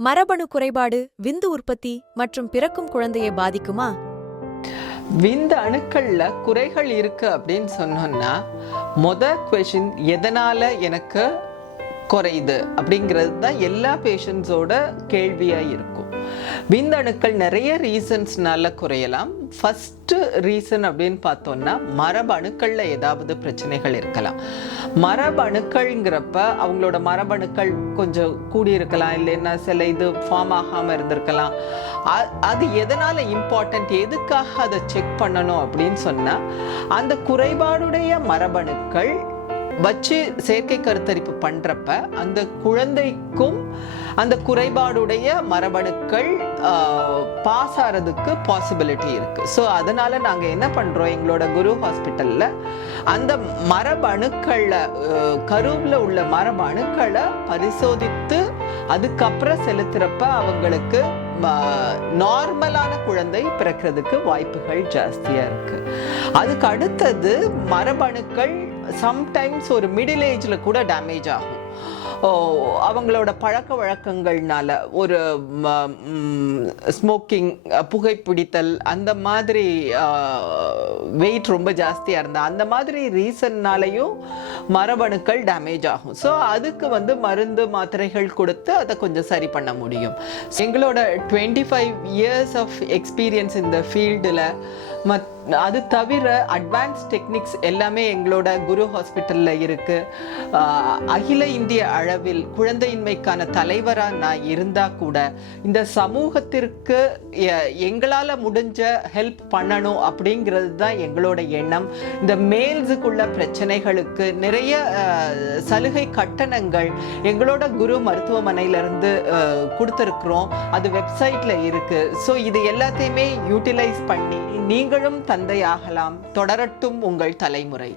மரபணு குறைபாடு விந்து உற்பத்தி மற்றும் பிறக்கும் குழந்தையை பாதிக்குமா? விந்த அணுக்கள்ல குறைகள் இருக்கு அப்படின்னு சொன்னோம்னா மொத கொஷின் எதனால எனக்கு குறையுது அப்படிங்கிறது தான் எல்லா பேஷண்ட்ஸோட கேள்வியாக இருக்கும். விந்தணுக்கள் நிறைய ரீசன்ஸ்னால குறையலாம். ஃபஸ்ட்டு ரீசன் அப்படின்னு பார்த்தோம்னா மரபணுக்களில் ஏதாவது பிரச்சனைகள் இருக்கலாம். மரபணுக்கள்ங்கிறப்ப அவங்களோட மரபணுக்கள் கொஞ்சம் கூடியிருக்கலாம். இல்லைன்னா சில இது ஃபார்ம் ஆகாமல் இருந்திருக்கலாம். அ- அது எதனால் இம்பார்ட்டன்ட் எதுக்காக அதை செக் பண்ணணும் அப்படின்னு சொன்னால் அந்த குறைபாடுடைய மரபணுக்கள் வச்சு செயற்கை கருத்தரிப்பு பண்ணுறப்ப அந்த குழந்தைக்கும் அந்த குறைபாடுடைய மரபணுக்கள் பாஸ் ஆகிறதுக்கு பாசிபிலிட்டி இருக்குது ஸோ அதனால் நாங்கள் என்ன பண்ணுறோம் எங்களோட குரு ஹாஸ்பிட்டலில் அந்த மரபணுக்களில் கருவில் உள்ள மரபணுக்களை பரிசோதித்து அதுக்கப்புறம் செலுத்துகிறப்ப அவங்களுக்கு நார்மலான குழந்தை பிறக்கிறதுக்கு வாய்ப்புகள் ஜாஸ்தியாக இருக்குது அதுக்கு அடுத்தது மரபணுக்கள் சம்டைம்ஸ் ஒரு மிடில் ஏஜில் கூட டேமேஜ் ஆகும். அவங்களோட பழக்க வழக்கங்கள்னால ஒரு ஸ்மோக்கிங் புகைப்பிடித்தல் அந்த மாதிரி வெயிட் ரொம்ப ஜாஸ்தியாக இருந்தால் அந்த மாதிரி ரீசன்னாலையும் மரபணுக்கள் டேமேஜ் ஆகும். ஸோ அதுக்கு வந்து மருந்து மாத்திரைகள் கொடுத்து அதை கொஞ்சம் சரி பண்ண முடியும். எங்களோட twenty five years of experience இந்த ஃபீல்டில் மத் அது தவிர அட்வான்ஸ் டெக்னிக்ஸ் எல்லாமே எங்களோட குரு ஹாஸ்பிட்டலில் இருக்குது அகில இந்திய அளவில் குழந்தையின்மைக்கான தலைவராக நான் இருந்தால் கூட இந்த சமூகத்திற்கு எங்களால் முடிஞ்ச ஹெல்ப் பண்ணணும் அப்படிங்கிறது தான் எங்களோட எண்ணம். இந்த மேல்ஸுக்குள்ள பிரச்சனைகளுக்கு நிறைய சலுகை கட்டணங்கள் எங்களோட குரு மருத்துவமனையிலேருந்து கொடுத்துருக்குறோம். அது வெப்சைட்டில் இருக்குது ஸோ இது எல்லாத்தையுமே யூட்டிலைஸ் பண்ணி நீங்கள் நீங்களும் தந்தையாகலாம். தொடரட்டும் உங்கள் தலைமுறை.